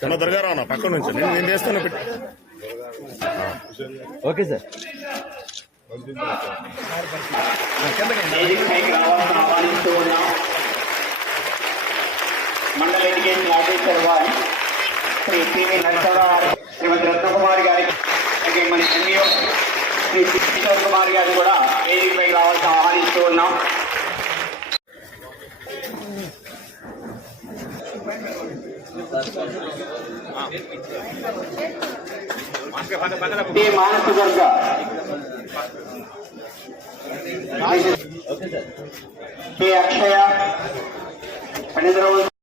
చిన్న దొరగారా అన్న పక్క నుంచి నేను చేస్తాను. Okay sir. మండల ఎడ్యుకేషన్ ఆఫీసర్ వారి శ్రీ పివి నరసింహారావు, శ్రీమతి రత్నకుమారి గారికి, మన ఎంఈఓ శ్రీ కిషోర్ కుమార్ గారిని కూడా వేదికపైకి రావాల్సిన ఆహ్వానిస్తూ ఉన్నాం. మానస దుర్గ, అక్షయ, 12 రోజులు